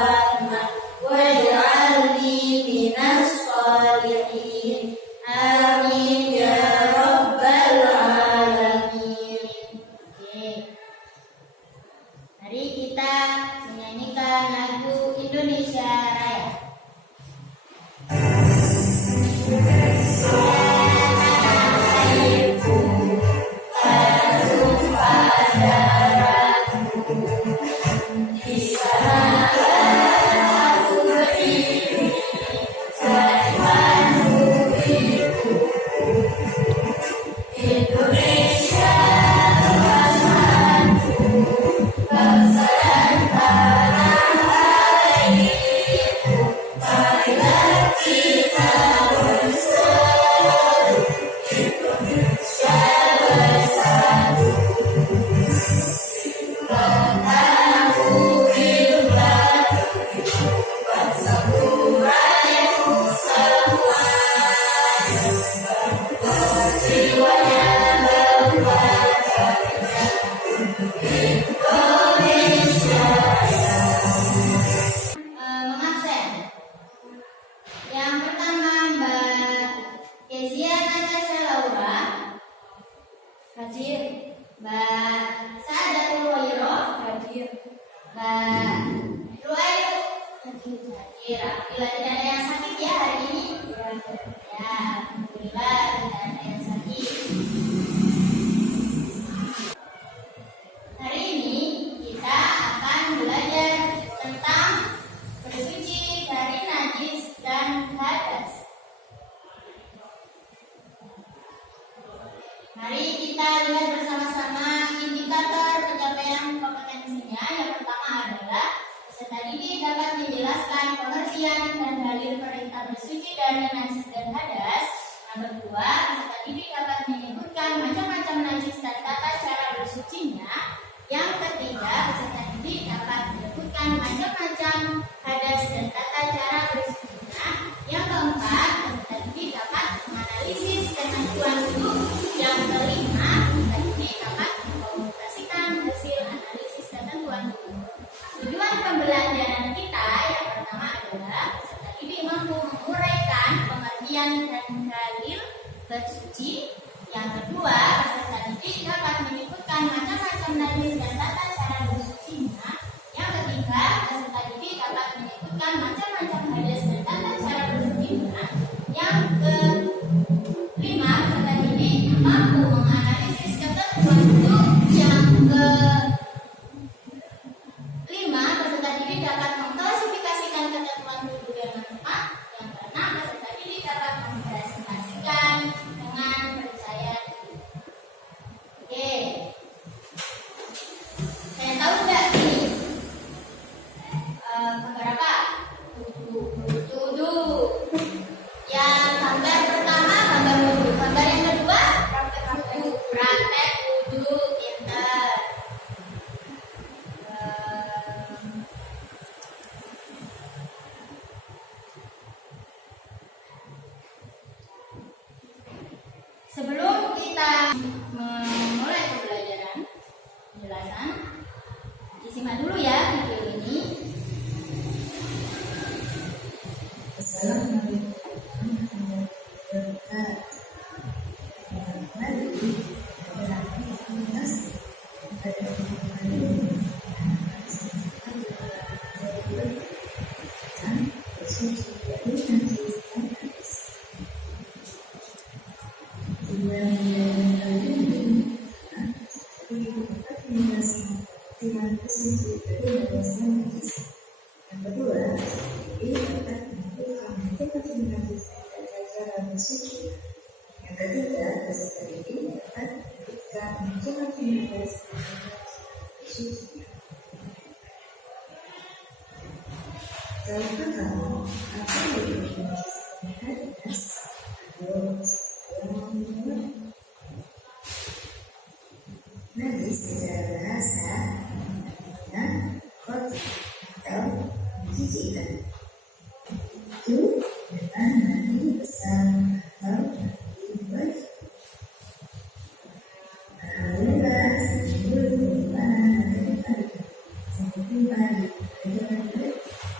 Rahman waj'alni minas sholihin. Amin ya rabbal alamin. Oke. Mari kita menyanyikan lagu Indonesia Raya. Bila tidak ada yang sakit ya hari ini, ya alhamdulillah tidak ada yang sakit. Hari ini kita akan belajar tentang bersuci dari najis dan hadas. Mari kita lihat bersama-sama indikator pencapaian kompetensinya. Yang pertama adalah peserta didik dapat menjelaskan pengertian dan dalil perintah bersuci dari najis dan hadas. Yang kedua, peserta didik dapat menyebutkan macam-macam najis dan tata cara bersucinya. Yang ketiga, peserta didik dapat menyebutkan macam-macam hadas dan tata cara bersucinya. Yang keempat, peserta didik dapat menganalisis ketentuan wudhu. Yang kelima, peserta didik dapat mengkomunikasikan hasil analisis ketentuan wudhu. Tujuan pembelajaran kita yang pertama adalah peserta didik mampu menguraikan pengertian dan dalil bersuci. Yang kedua, peserta didik dapat menyebutkan macam-macam najis dan tata cara bersucinya. Yang ketiga, peserta didik dapat menyebutkan macam-macam hadas dan tata cara bersucinya. Yang kelima, peserta didik mampu menganalisis ketentuan wudhu. Yang kelima, peserta didik dapat mengklasifikasikan ketentuan wudhu dengan tepat. Yang keenam, peserta didik dapat mengklasifikasikan dengan percaya diri. Oke, saya tahu nggak ini keberapa? Wudhu. Yang gambar pertama gambar wudhu. Gambar yang kedua praktek wudhu. Pintar. Sebelum kita memulai pembelajaran penjelasan, disimak dulu ya video ini. Assalamualaikum warahmatullahi wabarakatuh. Mari pada aktivitas pada hari ini bersuci dari najis dan hadas. Yang kali ini dapat menjelaskan dengan bersuci dari najis dan hadas. Yang kedua, ini dapat melakukan macam-macam najis dan cara bersuci. Yang ketiga, peserta didik dapat melakukan macam-macam najis dan cara bersuci. Tahukah kamu apa itu najis dan hadas? Ayo, saya mau menjawab. Najis secara bahasa artinya kotor atau menjijikkan. Itu dengan mandi besar atau mandi wajib. Alhamdulillah, sebelum bagaimana dari pagi sampai jumpa di pelajaran berikutnya.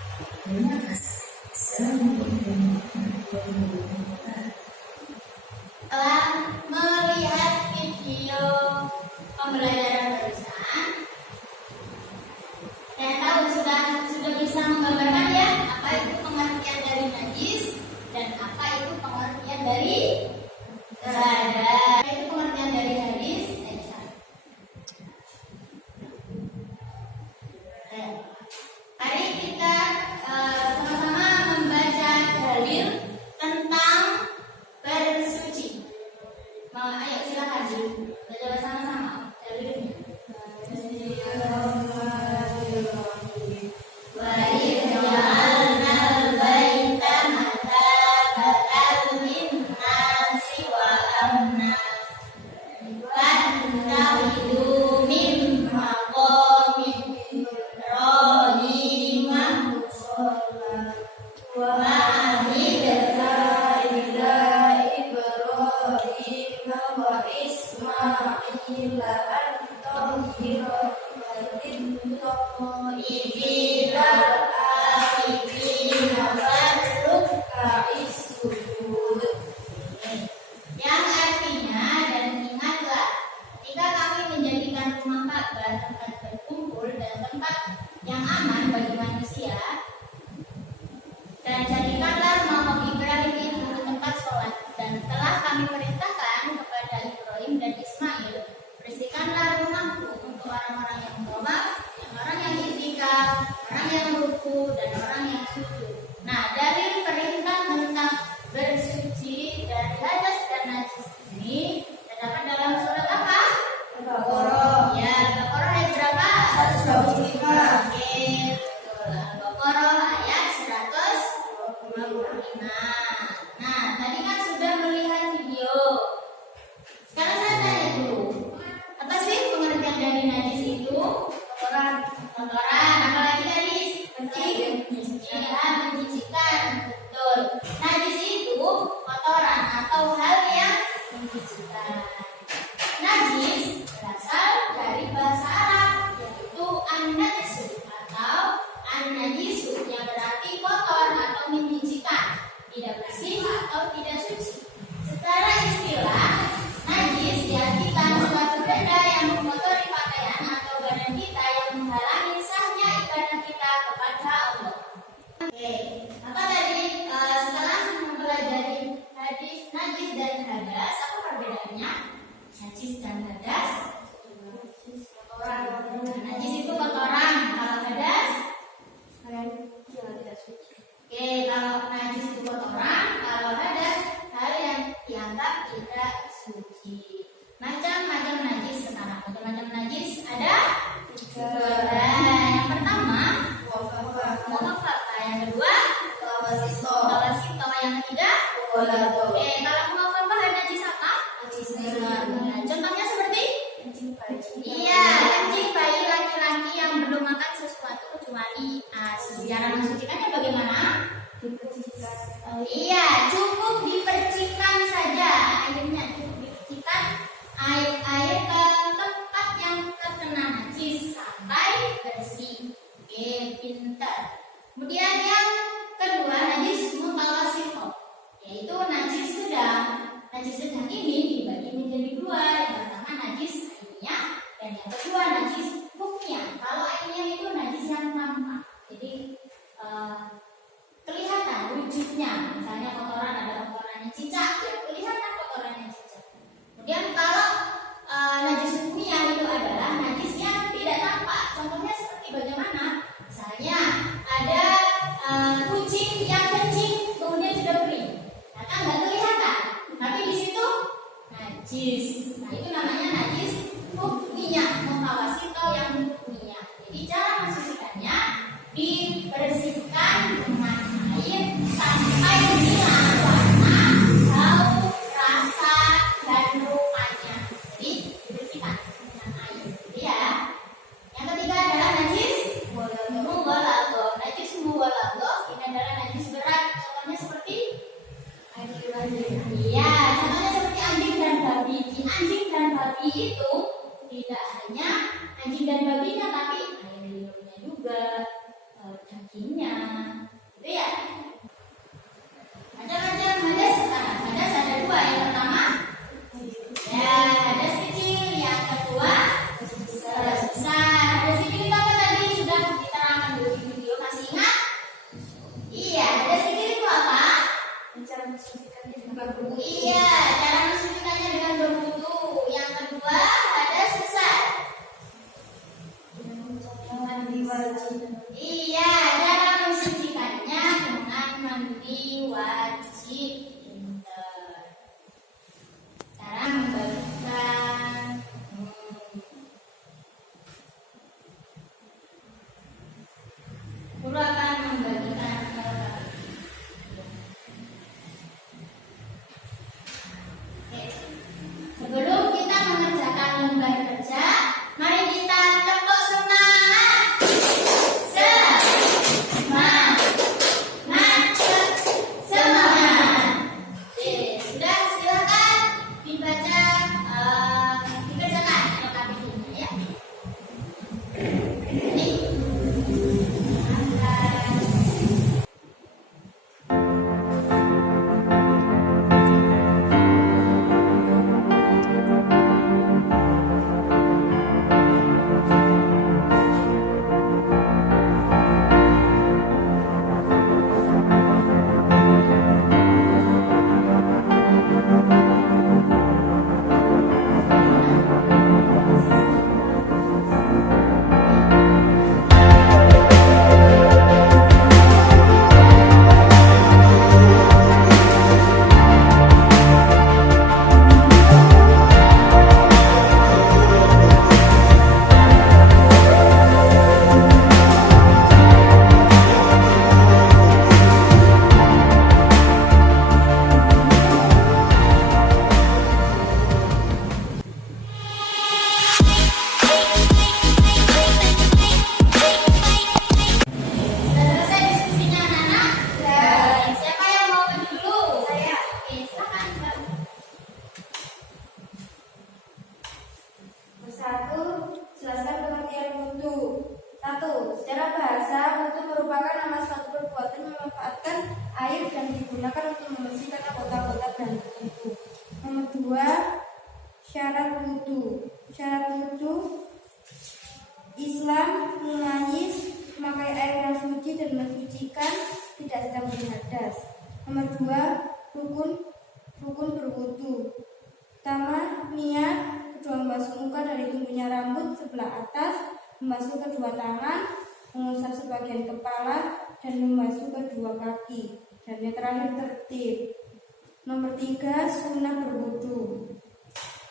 berarti kotor atau menjijikan, tidak bersih atau tidak suci. Secara istilah, najis diartikan suatu benda yang mengotori pakaian atau badan kita yang menghalangi sahnya ibadah kita kepada Allah. Oke, apa tadi setelah mempelajari hadis najis dan hadas, apa perbedaannya? Najis dan hadas, kotoran. Najis itu kotoran, kalau hadas tidak suci. Oke, kalau najis itu kotoran, kalau hadas hal yang dianggap tidak suci. Macam-macam najis sekarang. Macam-macam najis ada tiga. Yang pertama mukhafaf, yang kedua mutawassit, yang ketiga Oke, kalau mukhafaf ada najis apa? Najis ringan. Contohnya seperti iya, kencing bayi laki-laki yang belum makan sesuatu kecuali ASI. Cara mensucikannya bagaimana? Iya, cukup dipercikan saja airnya, cukup dipercikan air ke tempat yang terkena najis sampai bersih. Oke, pintar. Kemudian yang kedua najis mutawassit, yaitu najis sedang. Najis sedang ini dibagi menjadi dua. Yang pertama najis ainiyah dan yang kedua najis hukmiyah. Kalau ainiyah itu najis yang nampak, jadi kelihatan wujudnya. Misalnya kotoran, ada kotorannya cicak, ya kelihatan kotorannya cicak. Kemudian kalau najis hukmiyah itu adalah najis yang tidak tampak. Contohnya seperti bagaimana? Misalnya ada kucing yang kencing kemudian sudah kering, nah kan nggak kelihatan, tapi di situ najis. Nah itu namanya najis hukmiyah, mutawassit yang hukmiyah. Jadi cara mensucikannya dibersihkan dengan air sampai hilang warna, bau, rasa, dan rupanya. Jadi dibersihkan dengan air. Jadi ya. Yang ketiga adalah najis mughalladhah. Najis mughalladhah ini adalah najis berat. Contohnya seperti iya, contohnya seperti anjing dan babi. Di anjing dan babi itu tidak hanya anjing dan babinya, tapi air liurnya juga, dagingnya, digunakan untuk membersihkan anggota-anggota badan tertentu. Nomor 2, syarat wudu. Syarat wudu, Islam mengais, memakai air yang suci dan mensucikan, tidak sedang berhadas. Nomor 2, rukun berwudu. Pertama, niat, kedua membasuh muka dari tumbuhnya rambut sebelah atas, membasuh kedua tangan, mengusap sebagian kepala, dan membasuh kedua kaki. Dan yang terakhir tertib. Nomor 3, sunnah berwudu.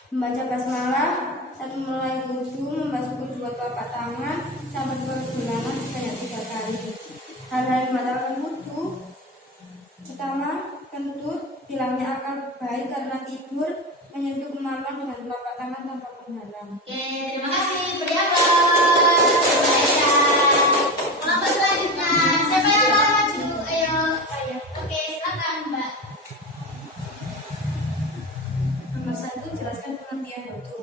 Membaca basmalah saat memulai wudu, membasuh kedua telapak tangan sampai pergelangan sebanyak 3 kali. Hal-hal yang membatalkan wudu, pertama, kentut, bilangnya akan baik karena tidur, menyentuh kemaluan dengan telapak tangan tanpa penghalang. Oke, terima kasih. Beri aplaus. Kelompok selanjutnya, siapa yang mau maju? Ayo, saya. Oke, silakan Mbak. Nomor 1, jelaskan pengertian wudu.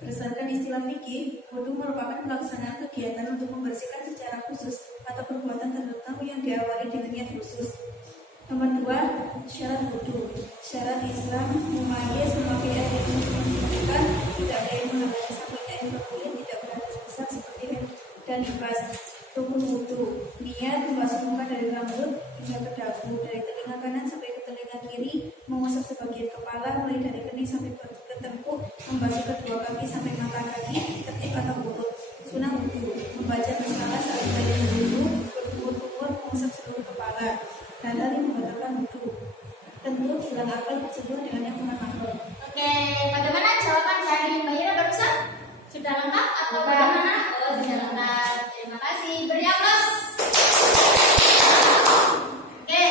Berdasarkan istilah fikih, wudu merupakan pelaksanaan kegiatan untuk membersihkan secara khusus atau perbuatan tertentu yang diawali dengan niat khusus. Nomor 2, syarat wudu. Syarat Islam memayas, memakai air yang mensucikan, tidak ada yang menghalangi sampai air berkulit, tidak berhadas besar seperti haid dan nifas. Rukun wudu, niat membasuh muka dari rambut hingga ke dagu, dari telinga kanan sampai ke telinga kiri, mengusap sebagian kepala mulai dari kening sampai ke tengkuk, membasuh kedua kaki sampai mata kaki, ketip atau mulut. Sunnah wudu, membaca basmalah saat mulai wudu, berkumur-kumur, mengusap seluruh kepala. Hal-hal yang membatalkan wudu. Tentu hilang akal tersebut dengan yang menakut. Oke, bagaimana jawaban dari Mbak Ira barusan? Sudah lengkap atau bagaimana? Oh, sudah lengkap. Terima kasih. Beri aplaus. Oke,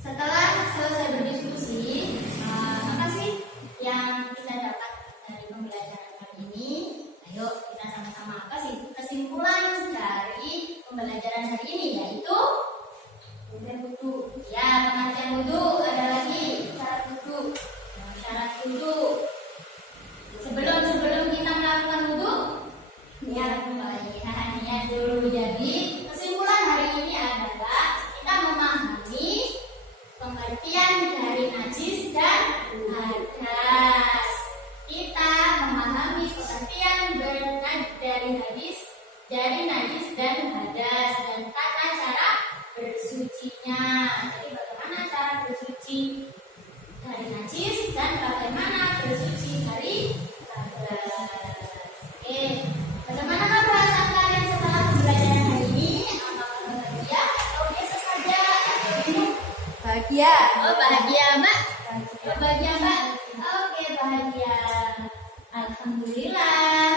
setelah selesai berdiskusi, apa sih yang kita dapat dari pembelajaran kali ini? Ayo kita sama-sama apa sih kesimpulan dari pembelajaran hari ini, yaitu wudu. Ya, pengertian wudu, ada lagi syarat wudu. Syarat wudu. Sebelum kita melakukan wudu, niat dulu. Jadi kesimpulan hari ini adalah kita memahami pengertian dari najis dan hadas. Kita memahami pengertian dari najis dan hadas dan tata cara bersucinya. Jadi bagaimana cara bersuci dari najis dan bagaimana bersuci dari hadas. Oke, bagaimana perasaan kalian setelah pembelajaran hari ini? Apakah bahagia atau biasa saja atau bingung? Bahagia. Oh, bahagia Mbak. Oh, bahagia Mbak. Oke, bahagia. Alhamdulillah.